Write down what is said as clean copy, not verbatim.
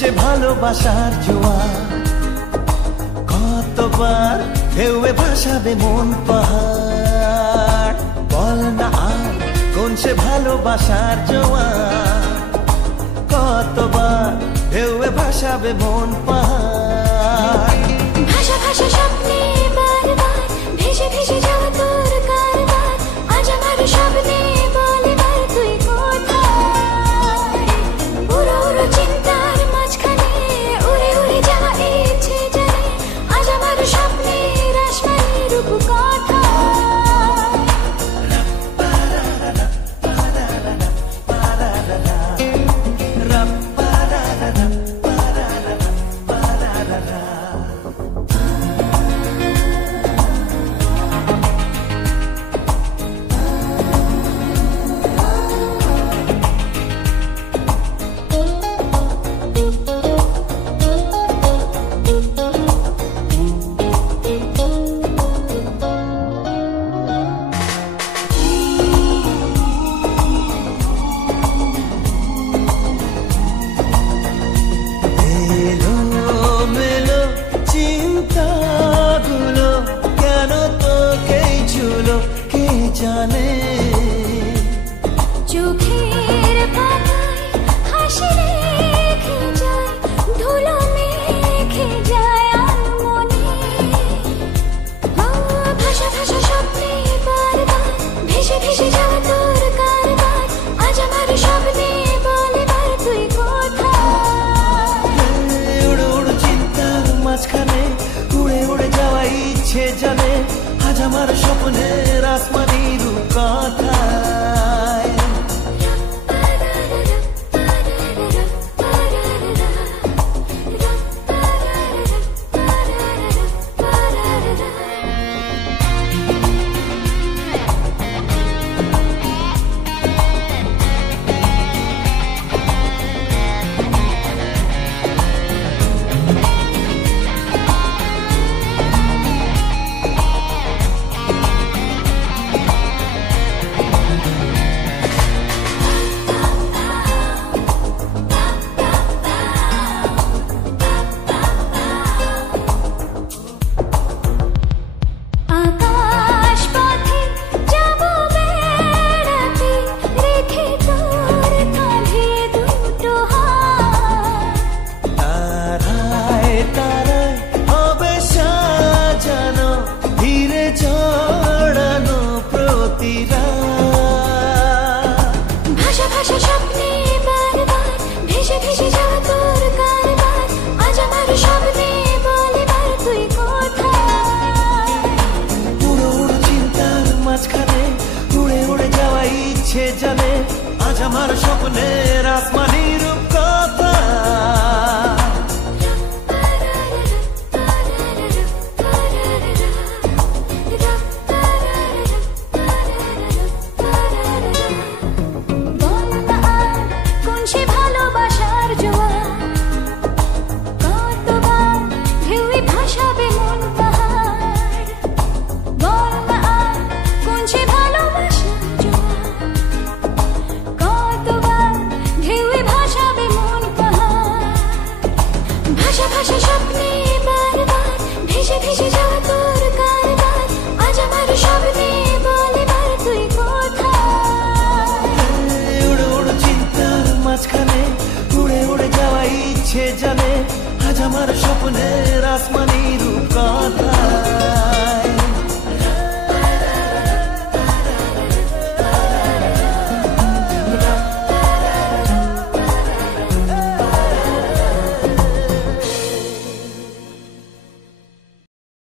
সে ভালোবাসার জোয়ার, কতবার ঢেউয়ে ভাসাবে মন পাহাড়। বল না আর কোন সে ভালোবাসার জোয়ার, কতবার ঢেউয়ে ভাসাবে মন পাহাড়। ভাষা ভাষা স্বপ্নে বারবার ভেসে ভেসে যাওয়া তোর কারবার, আজ আমার স্বপ্নে বল এবার তুই কোথায়। উড়ো উড়ো চিন্তার মাঝখানে উড়ে উড়ে যাওয়া ইচ্ছে জানে, আজ আমার স্বপ্নের আসমানি রূপ কোথায়। জানে চোখের পাতায় হাসি রেখে যায়, ধুলো মেখে যায় আর মনে। ভাষা ভাষা স্বপ্নে বারবার ভেসে ভেসে যাওয়া তোর কারবার, আজ আমার স্বপ্নে বল এবার তুই কোথায়। উড়ো উড়ো চিন্তার মাঝখানে উড়ে উড়ে যাওয়া ইচ্ছে জানে, আজ আমার স্বপ্নের আসমানি রূপ কোথায়। ভাষা ভাষা স্বপ্নে বারবার ভেসে ভেসে যাওয়া তোর কারবার, আজ আমার স্বপ্নে বল এবার তুই কোথায়। উড়ো উড়ো চিন্তার মাঝখানে উড়ে উড়ে যাওয়া ইচ্ছে জানে, আজ আমার স্বপ্নের আসমান